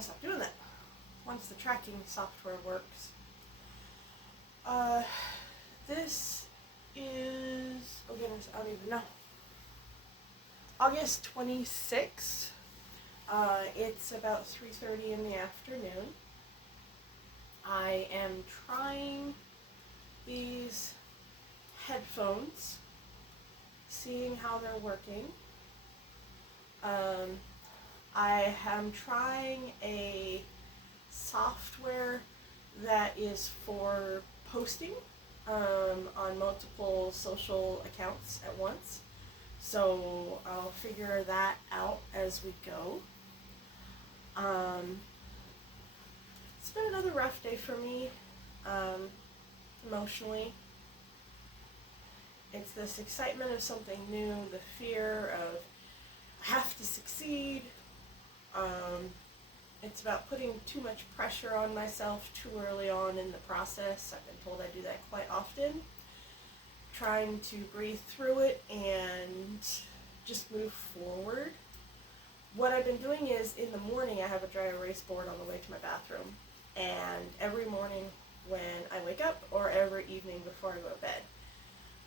I stopped doing that once the tracking software works. This is, oh goodness, I don't even know. August 26th. It's about 3:30 in the afternoon. I am trying these headphones, seeing how they're working. I am trying a software that is for posting on multiple social accounts at once. So I'll figure that out as we go. It's been another rough day for me, emotionally. It's this excitement of something new, the fear of I have to succeed. It's about putting too much pressure on myself too early on in the process. I've been told I do that quite often. Trying to breathe through it and just move forward. What I've been doing is in the morning I have a dry erase board on the way to my bathroom. And every morning when I wake up or every evening before I go to bed,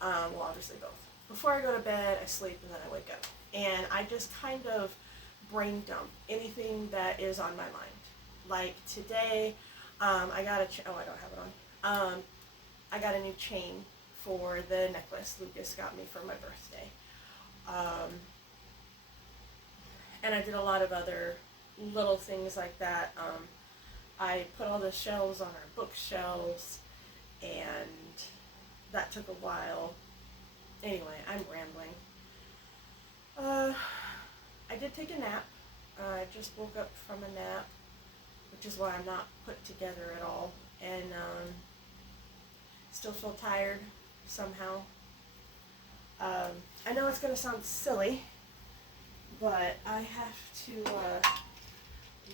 well, obviously both. Before I go to bed, I sleep and then I wake up. And I just kind of brain dump anything that is on my mind. Like today, I got oh, I don't have it on. I got a new chain for the necklace Lucas got me for my birthday. And I did a lot of other little things like that. I put all the shelves on our bookshelves, and that took a while. Anyway, I'm rambling. I did take a nap. I just woke up from a nap, which is why I'm not put together at all. And still feel tired somehow. I know it's going to sound silly, but I have to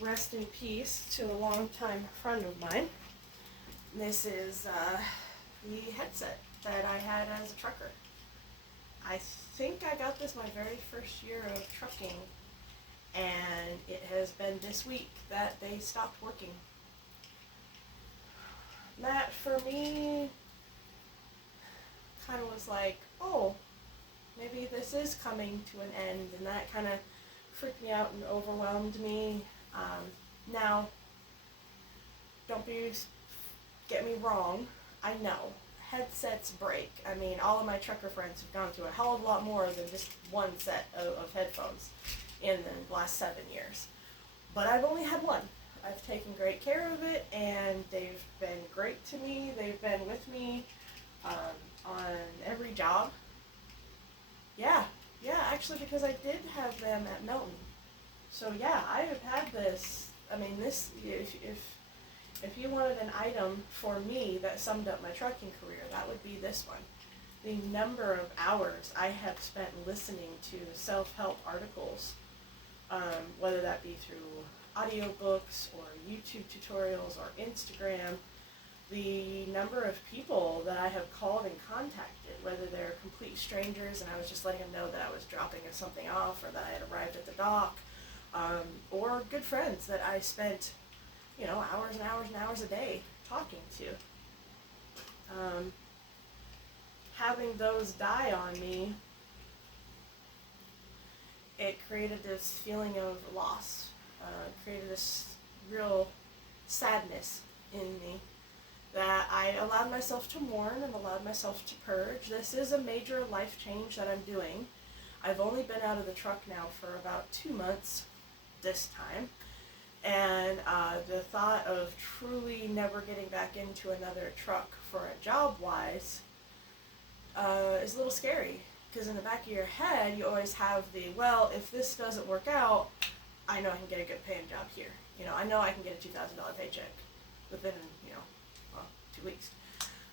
rest in peace to a longtime friend of mine. This is the headset that I had as a trucker. I think I got this my very first year of trucking, and it has been this week that they stopped working. That, for me, kind of was like, oh, maybe this is coming to an end, and that kind of freaked me out and overwhelmed me. Now, get me wrong, I know, headsets break. I mean, all of my trucker friends have gone through a hell of a lot more than just one set of headphones in the last 7 years. But I've only had one. I've taken great care of it, and they've been great to me. They've been with me on every job. Yeah, actually, because I did have them at Milton. So yeah, I have had this. I mean, this, if you wanted an item for me that summed up my trucking career, that would be this one. The number of hours I have spent listening to self-help articles, whether that be through audiobooks or YouTube tutorials or Instagram, the number of people that I have called and contacted, whether they're complete strangers and I was just letting them know that I was dropping something off or that I had arrived at the dock, or good friends that I spent, hours and hours and hours a day talking to. Having those die on me, it created this feeling of loss, created this real sadness in me that I allowed myself to mourn and allowed myself to purge. This is a major life change that I'm doing. I've only been out of the truck now for about 2 months this time, and the thought of truly never getting back into another truck for a job-wise is a little scary, because in the back of your head you always have well, if this doesn't work out, I know I can get a good paying job here. I know I can get a $2,000 paycheck within 2 weeks.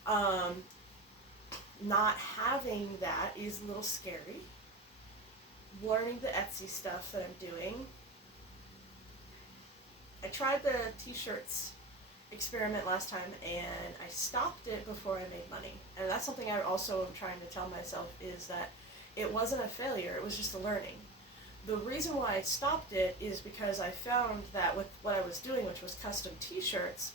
Not having that is a little scary. Learning the Etsy stuff that I'm doing. I tried the t-shirts experiment last time, and I stopped it before I made money. And that's something I also am trying to tell myself, is that it wasn't a failure, it was just a learning. The reason why I stopped it is because I found that with what I was doing, which was custom t-shirts,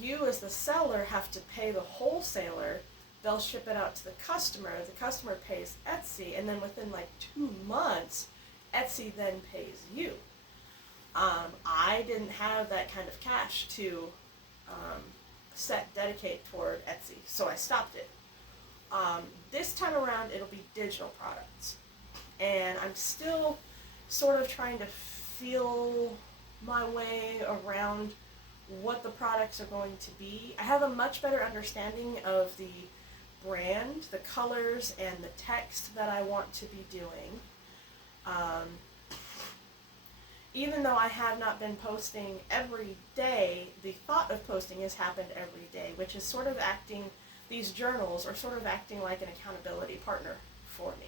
you as the seller have to pay the wholesaler. They'll ship it out to the customer pays Etsy, and then within like 2 months, Etsy then pays you. I didn't have that kind of cash to dedicate toward Etsy, so I stopped it. This time around, it'll be digital products. And I'm still sort of trying to feel my way around what the products are going to be. I have a much better understanding of the brand, the colors, and the text that I want to be doing. Even though I have not been posting every day, the thought of posting has happened every day, which is sort of these journals are sort of acting like an accountability partner for me.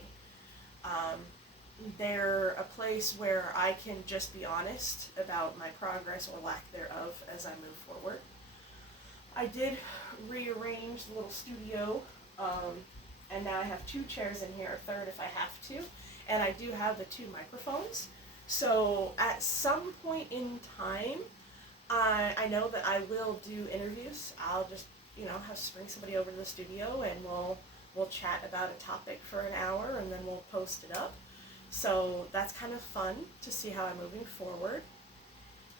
They're a place where I can just be honest about my progress or lack thereof as I move forward. I did rearrange the little studio, and now I have 2 chairs in here, a third if I have to, and I do have the 2 microphones. So at some point in time, I know that I will do interviews. I'll just, bring somebody over to the studio, and we'll chat about a topic for an hour, and then we'll post it up. So that's kind of fun to see how I'm moving forward.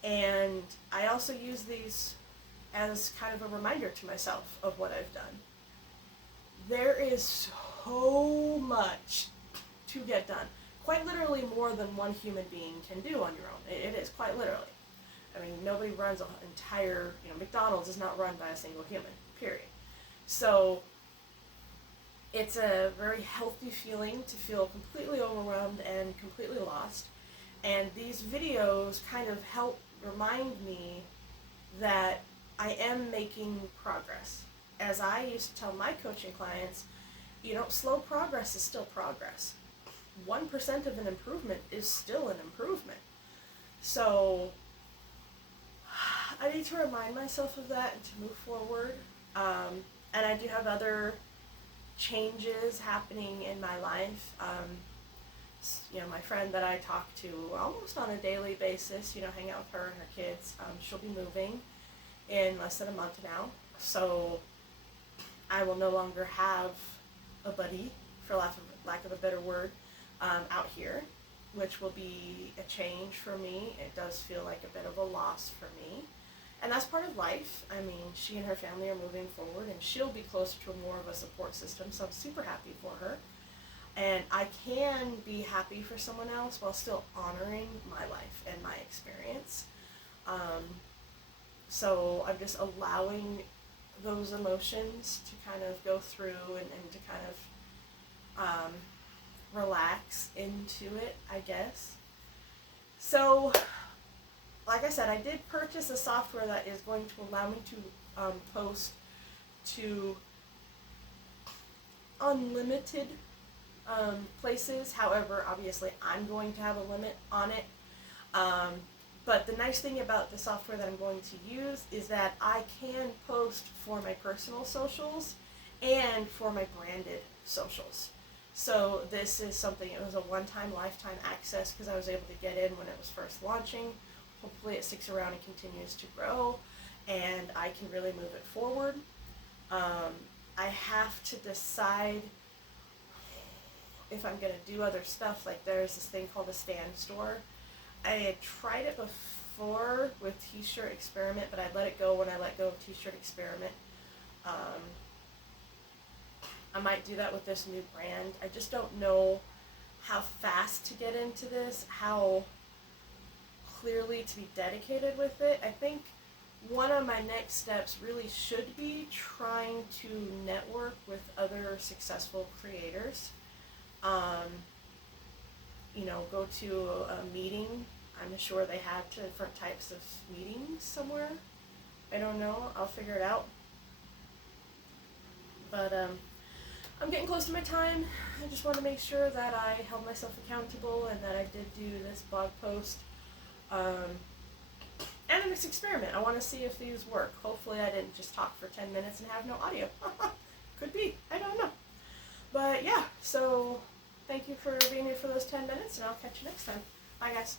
And I also use these as kind of a reminder to myself of what I've done. There is so much to get done. Quite literally more than one human being can do on your own. It is, quite literally. I mean, nobody runs an entire, McDonald's is not run by a single human, period. So it's a very healthy feeling to feel completely overwhelmed and completely lost. And these videos kind of help remind me that I am making progress. As I used to tell my coaching clients, slow progress is still progress. 1% of an improvement is still an improvement. So I need to remind myself of that and to move forward. And I do have other changes happening in my life. My friend that I talk to almost on a daily basis, hang out with her and her kids, she'll be moving in less than a month now. So I will no longer have a buddy, for lack of a better word, out here, which will be a change for me. It does feel like a bit of a loss for me. And that's part of life. I mean, she and her family are moving forward, and she'll be closer to more of a support system, so I'm super happy for her. And I can be happy for someone else while still honoring my life and my experience. So I'm just allowing those emotions to kind of go through and to kind of relax into it, I guess. So, like I said, I did purchase a software that is going to allow me to post to unlimited places. However, obviously, I'm going to have a limit on it. But the nice thing about the software that I'm going to use is that I can post for my personal socials and for my branded socials. So this is something, it was a one-time, lifetime access because I was able to get in when it was first launching. Hopefully it sticks around and continues to grow, and I can really move it forward. I have to decide if I'm going to do other stuff. Like there's this thing called a stand store. I had tried it before with T-Shirt Experiment, but I let it go when I let go of T-Shirt Experiment. I might do that with this new brand. I just don't know how fast to get into this, how clearly to be dedicated with it. I think one of my next steps really should be trying to network with other successful creators. Go to a meeting. I'm sure they have different types of meetings somewhere. I don't know. I'll figure it out. But I'm getting close to my time. I just want to make sure that I held myself accountable and that I did do this blog post. And an experiment. I want to see if these work. Hopefully I didn't just talk for 10 minutes and have no audio. Could be. I don't know. But yeah, so Thank you for being here for those 10 minutes, and I'll catch you next time. Bye, guys.